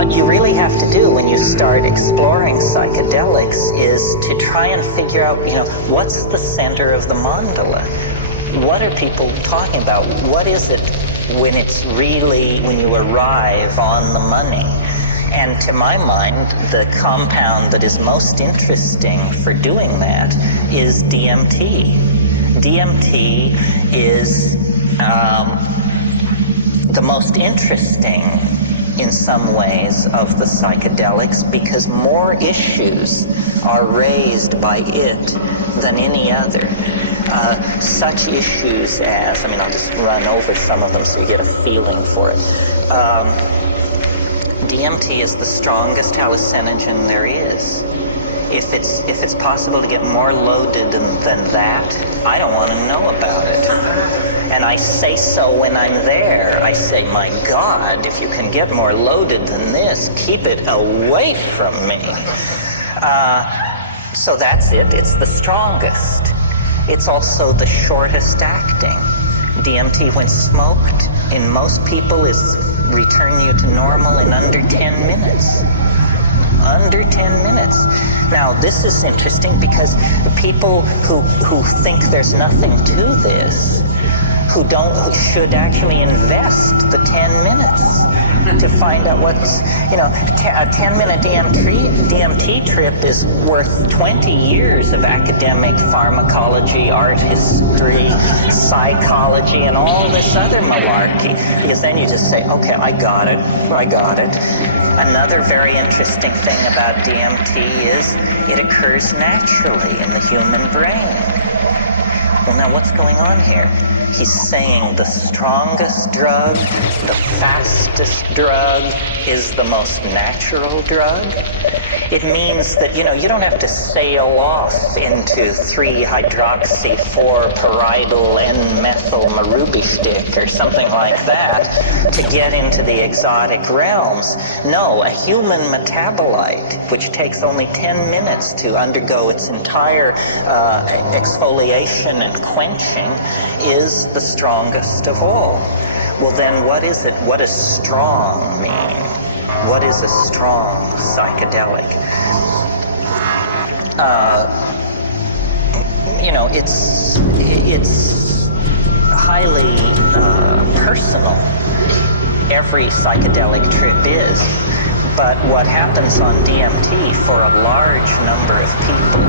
what you really have to do when you start exploring psychedelics is to try and figure out, what's the center of the mandala? What are people talking about? What is it when you arrive on the money? And to my mind, the compound that is most interesting for doing that is DMT. DMT is the most interesting in some ways of the psychedelics because more issues are raised by it than any other. Such issues as, I'll just run over some of them so you get a feeling for it. DMT is the strongest hallucinogen there is. If it's possible to get more loaded than that, I don't want to know about it. And I say so when I'm there. I say, my God, if you can get more loaded than this, keep it away from me. So that's it. It's the strongest. It's also the shortest acting. DMT, when smoked, in most people return you to normal in under 10 minutes. Under 10 minutes. Now, this is interesting because the people who think there's nothing to this, who should actually invest the 10 minutes to find out what's, a 10-minute DMT trip is worth 20 years of academic pharmacology, art history, psychology, and all this other malarkey. Because then you just say, okay, I got it. Another very interesting thing about DMT is it occurs naturally in the human brain. Well, now what's going on here? He's saying the strongest drug, the fastest drug, is the most natural drug. It means that, you don't have to sail off into 3-hydroxy-4-pyridyl N-methyl marubishtik or something like that to get into the exotic realms. No, a human metabolite, which takes only 10 minutes to undergo its entire exfoliation and quenching, is the strongest of all. Well, then what is it? What does strong mean? What is a strong psychedelic? It's highly personal. Every psychedelic trip is. But what happens on DMT for a large number of people,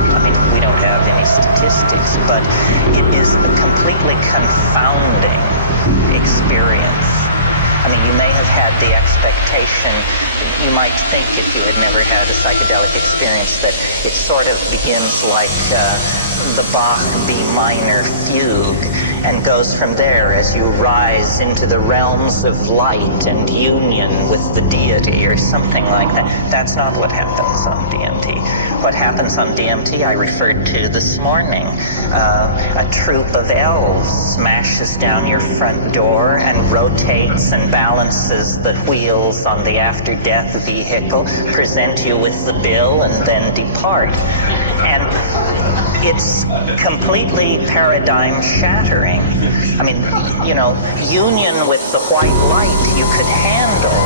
we don't have any statistics, but it is a completely confounding experience. You may have had the expectation, you might think if you had never had a psychedelic experience that it sort of begins like the Bach B minor fugue and goes from there as you rise into the realms of light and union with the deity or something like that. That's not what happens on DMT. What happens on DMT I referred to this morning. A troop of elves smashes down your front door and rotates and balances the wheels on the after-death vehicle, present you with the bill, and then depart. And it's completely paradigm shattering. Union with the white light you could handle.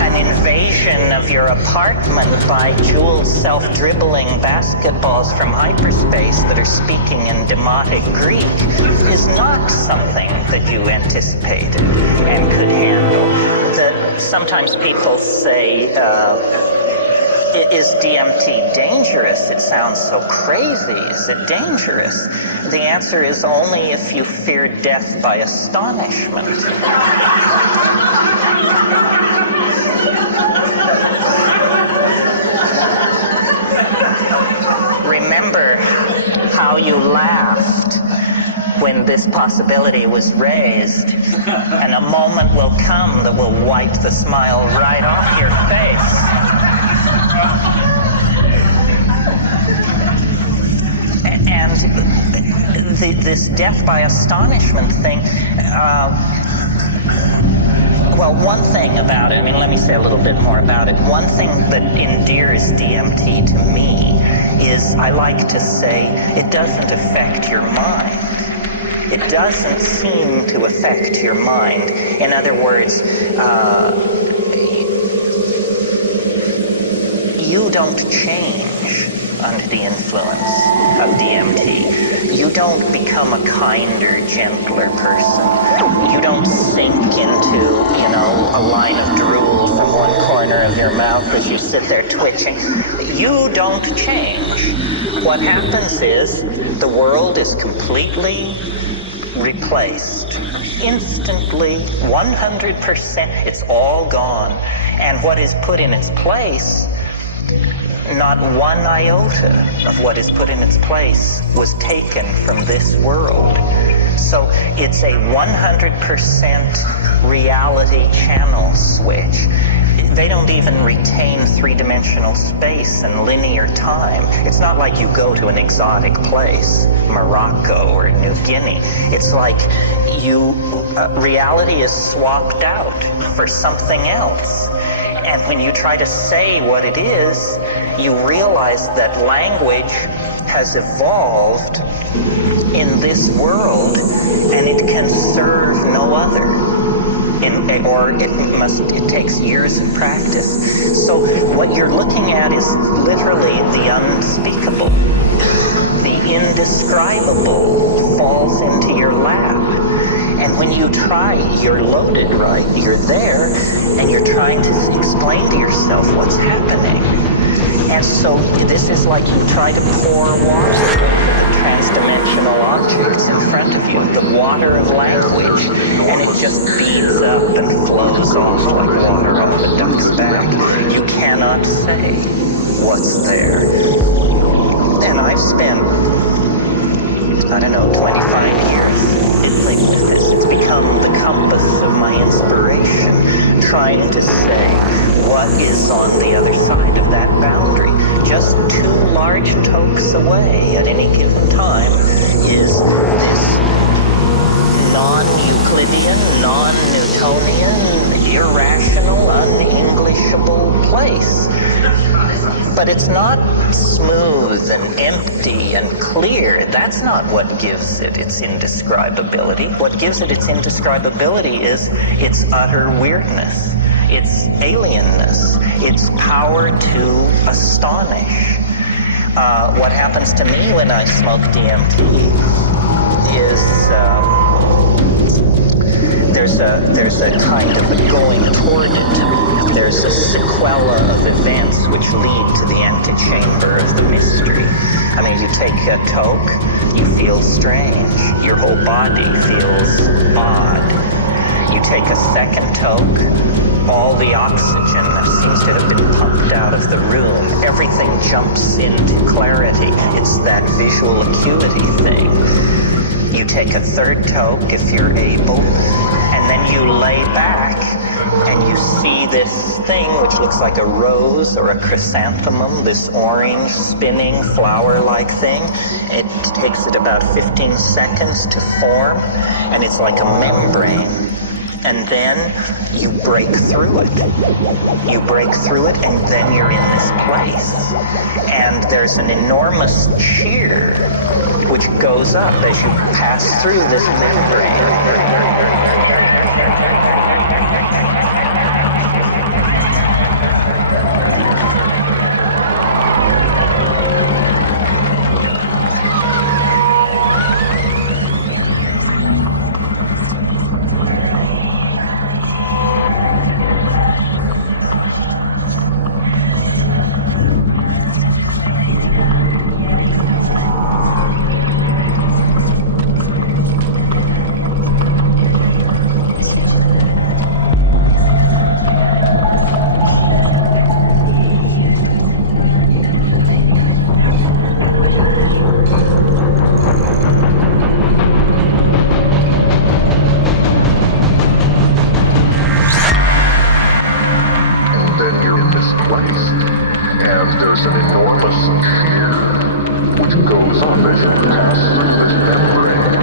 An invasion of your apartment by jeweled self-dribbling basketballs from hyperspace that are speaking in demotic Greek is not something that you anticipated and could handle. Sometimes people say, is DMT dangerous? It sounds so crazy. Is it dangerous? The answer is only if you fear death by astonishment. Remember how you laughed when this possibility was raised, and a moment will come that will wipe the smile right off your face. And this death by astonishment thing, one thing about it, let me say a little bit more about it. One thing that endears DMT to me is I like to say it doesn't affect your mind. It doesn't seem to affect your mind. In other words, don't change under the influence of DMT. You don't become a kinder, gentler person. You don't sink into, a line of drool from one corner of your mouth as you sit there twitching. You don't change. What happens is the world is completely replaced. Instantly, 100%, it's all gone. And what is put in its place, not one iota of what is put in its place was taken from this world. So it's a 100% reality channel switch. They don't even retain three-dimensional space and linear time. It's not like you go to an exotic place, Morocco or New Guinea. It's like reality is swapped out for something else. And when you try to say what it is, you realize that language has evolved in this world and it can serve no other. It takes years of practice. So what you're looking at is literally the unspeakable. The indescribable falls into your lap. And when you try, you're loaded, right? You're there, and you're trying to explain to yourself what's happening. And so this is like you try to pour water over the trans-dimensional objects in front of you, the water of language, and it just beads up and flows off like water off a duck's back. You cannot say what's there. And I've spent, 25 years fiddling with this. It's become the compass of my inspiration, trying to say what is on the other side of that boundary. Just 2 large tokes away at any given time is this non-Euclidean, non-Newtonian, irrational, un-Englishable place. But it's not smooth and empty and clear. That's not what gives it its indescribability. What gives it its indescribability is its utter weirdness, its alienness, its power to astonish. What happens to me when I smoke DMT is there's a kind of a going toward it. There's a sequela of events which lead to the antechamber of the mystery. I mean, you take a toke, you feel strange. Your whole body feels odd. You take a second toke, all the oxygen seems to have been pumped out of the room. Everything jumps into clarity. It's that visual acuity thing. You take a third toke if you're able, and then you lay back and you see this thing which looks like a rose or a chrysanthemum, this orange spinning flower-like thing. It takes it about 15 seconds to form, and it's like a membrane. And then you break through it. You break through it, and then you're in this place. And there's an enormous cheer which goes up as you pass through this membrane. And there's an enormous cheer which goes up as you pass through this membrane.